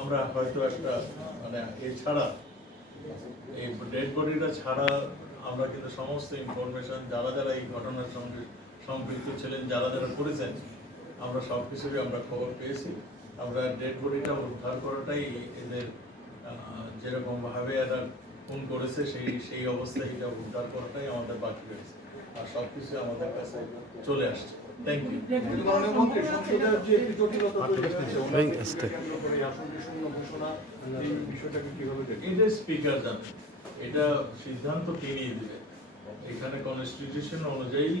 আমরা হয়তো একটা মানে এছাড়া এই ডেড বডিটা ছাড়া আমরা কিন্তু সমস্ত ইনফরমেশন যারা যারা এই ঘটনার সঙ্গে সম্পৃক্ত ছিলেন যারা যারা করেছেন আমরা সব কিছুরই আমরা খবর পেয়েছি। আমরা ডেড বডিটা উদ্ধার করাটাই এদের যেরকম ভাবে এরা খুন করেছে সেই অবস্থায় এটা উদ্ধার করাটাই আমাদের বাকি রয়েছে, আর সব কিছু আমাদের কাছে চলে আসছে। Thank you. এটা স্পিকার জানেন, এটা সিদ্ধান্ত তিনিই দিবেন। এখানে কনস্টিটিউশন অনুযায়ী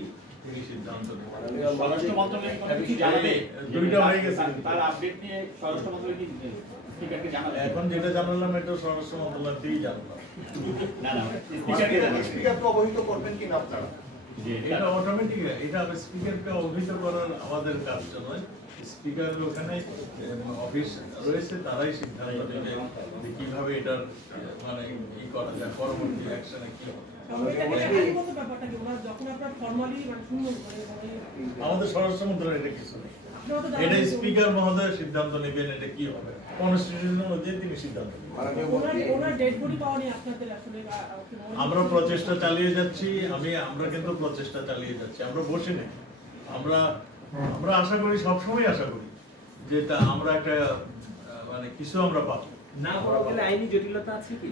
তিনি সিদ্ধান্ত নেবেন। এখন যেটা জানালাম এটা স্বরাষ্ট্র মন্ত্রণালয় দিয়েই জানলাম। এটা অটোমেটিক, এটা স্পিকারকে অবহিত করার আমাদের কাজ নয়। স্পিকার ওখানে অফিস রয়েছে, তারাই সিদ্ধান্ত নেবে কিভাবে এটার মানে কি করা যায়, পরবর্তী অ্যাকশনে কি হবে। আমাদের স্বরাষ্ট্র মন্ত্রণালয় এটা কিছু নেই, এটা স্পিকার মহোদয় সিদ্ধান্ত নেবেন এটা কি হবে, কনস্টিটিউশন অনুযায়ী তিনি সিদ্ধান্ত নেবেন। আমরা প্রচেষ্টা চালিয়ে যাচ্ছি, আমরা কিন্তু প্রচেষ্টা চালিয়ে যাচ্ছি, আমরা বসে নেই। আমরা আশা করি, সবসময় আশা করি যে আমরা একটা মানে কিছু আমরা পাবো। না পাওয়া গেলে আইনি জটিলতা আছে কি?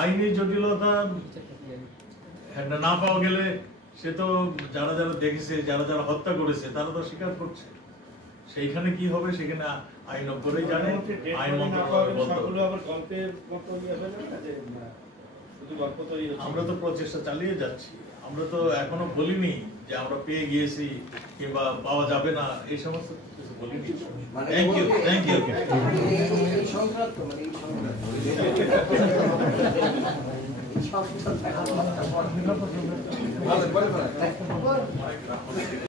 আইনি জটিলতা না পাওয়া গেলে সে তো যারা যারা দেখেছে, যারা যারা হত্যা করেছে তারা তো স্বীকার করছে। সেইখানে কি হবে সেখানে আইন করেই জানে, আইন আমরা তো প্রচেষ্টা চালিয়ে যাচ্ছি। আমরা তো এখনো বলিনি যে আমরা পেয়ে গিয়েছি কিংবা পাওয়া যাবে না, এই সমস্ত কিছু বলিনি। Thank you.